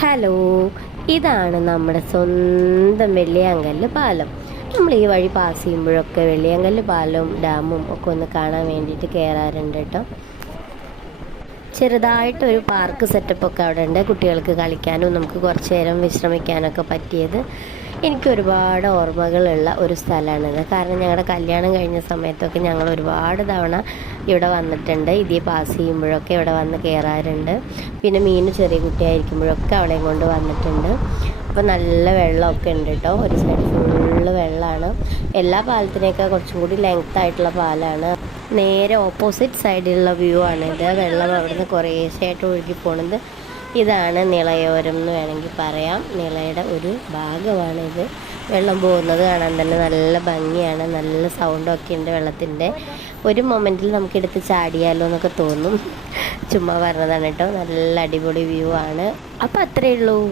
Hello, ഇതാണ് നമ്മുടെ സ്വന്തം വെള്ളിയാങ്കല്ല് പാലം. നമ്മൾ ഈ വഴി പാസ് ചെയ്യുമ്പോഴൊക്കെ വെള്ളിയാങ്കല്ല് പാലവും ഡാമും ഒക്കെ ഒന്ന് കാണാൻ വേണ്ടിയിട്ട് കയറാറുണ്ട് കേട്ടോ. ചെറുതായിട്ടൊരു പാർക്ക് സെറ്റപ്പൊക്കെ അവിടെ ഉണ്ട്, കുട്ടികൾക്ക് കളിക്കാനും നമുക്ക് കുറച്ച് നേരം വിശ്രമിക്കാനൊക്കെ പറ്റിയത്. എനിക്ക് ഒരുപാട് ഓർമ്മകളുള്ള ഒരു സ്ഥലമാണിത്. കാരണം ഞങ്ങളുടെ കല്യാണം കഴിഞ്ഞ സമയത്തൊക്കെ ഞങ്ങൾ ഒരുപാട് തവണ ഇവിടെ വന്നിട്ടുണ്ട്. ഇതേ പാസ് ചെയ്യുമ്പോഴൊക്കെ ഇവിടെ വന്ന് കയറാറുണ്ട്. പിന്നെ മീൻ ചെറിയ കുട്ടിയായിരിക്കുമ്പോഴൊക്കെ അവളെയും കൊണ്ട് വന്നിട്ടുണ്ട്. അപ്പോൾ നല്ല വെള്ളമൊക്കെ ഉണ്ട് കേട്ടോ. ഒരു സൈഡ് ഫുള്ള് വെള്ളമാണ്. എല്ലാ പാലത്തിനേക്കാൾ കുറച്ചും കൂടി ലെങ്ത് ആയിട്ടുള്ള പാലാണ്. നേരെ ഓപ്പോസിറ്റ് സൈഡിലുള്ള വ്യൂ ആണിത്. വെള്ളം അവിടുന്ന് കുറേശ്ശായിട്ട് ഒഴുകി പോണത്. ഇതാണ് നിളയോരം എന്ന് വേണമെങ്കിൽ പറയാം. നിളയുടെ ഒരു ഭാഗമാണിത്. വെള്ളം പോകുന്നത് കാണാൻ തന്നെ നല്ല ഭംഗിയാണ്. നല്ല സൗണ്ടൊക്കെ ഉണ്ട് വെള്ളത്തിൻ്റെ. ഒരു മൊമെൻറ്റിൽ നമുക്കെടുത്ത് ചാടിയാലോ എന്നൊക്കെ തോന്നും. ചുമ്മാ പറഞ്ഞതാണ് കേട്ടോ. നല്ല അടിപൊളി വ്യൂ ആണ്. അപ്പോൾ അത്രയേ ഉള്ളൂ.